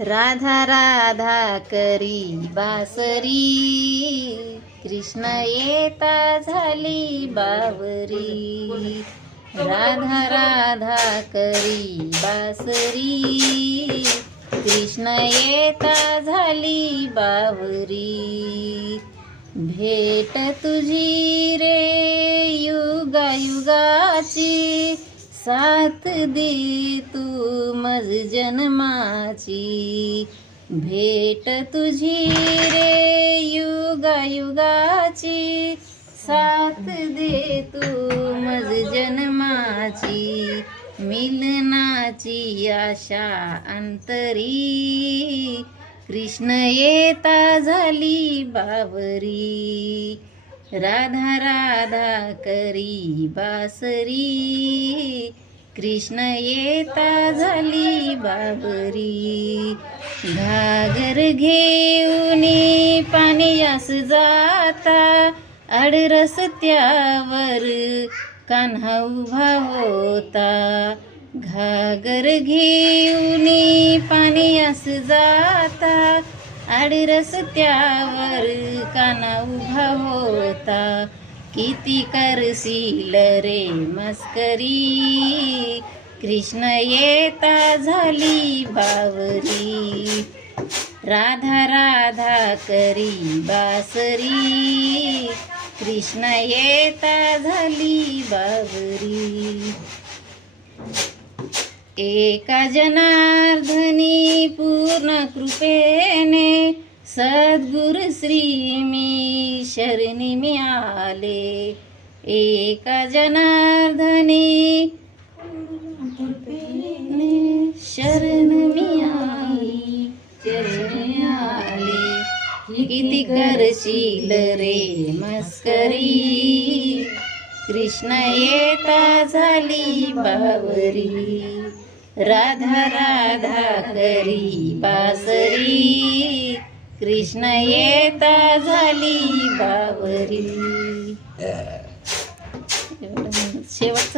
राधा राधा करी बासरी, कृष्ण येता झाली बावरी. राधा राधा करी बासरी, कृष्ण येता झाली बावरी. भेट तुझी रे युगायुगाची, साथ दे तू मज जन्माची. भेट तुझी रे युगायुगाची, साथ दे तू मज जन्माची. मिलनाची आशा अंतरी, कृष्ण येता झाली बावरी. राधा राधा करी बासरी, कृष्ण येता झाली बावरी. घागर घेऊनी पाण्यास जाता, आड रस्त्यावर कान्हा उभा होता. घागर घेऊनी पाण्यास जाता, आड रस्त्यावर कान्हा उभा होता. किती करशील रे मस्करी, कृष्ण येता झाली बावरी. राधा राधा करी बासरी, कृष्ण येता झाली बावरी. एका जनार्दनी पूर्ण कृपेने, सद्गुरु श्री मी शरणी मी आले. एका जनार्दनी शरण मी आली, चरण आले. किती करशील रे मस्करी, कृष्ण येता झाली बावरी. राधा राधा करी बासरी, कृष्ण येता झाली बावरी. शेवटचं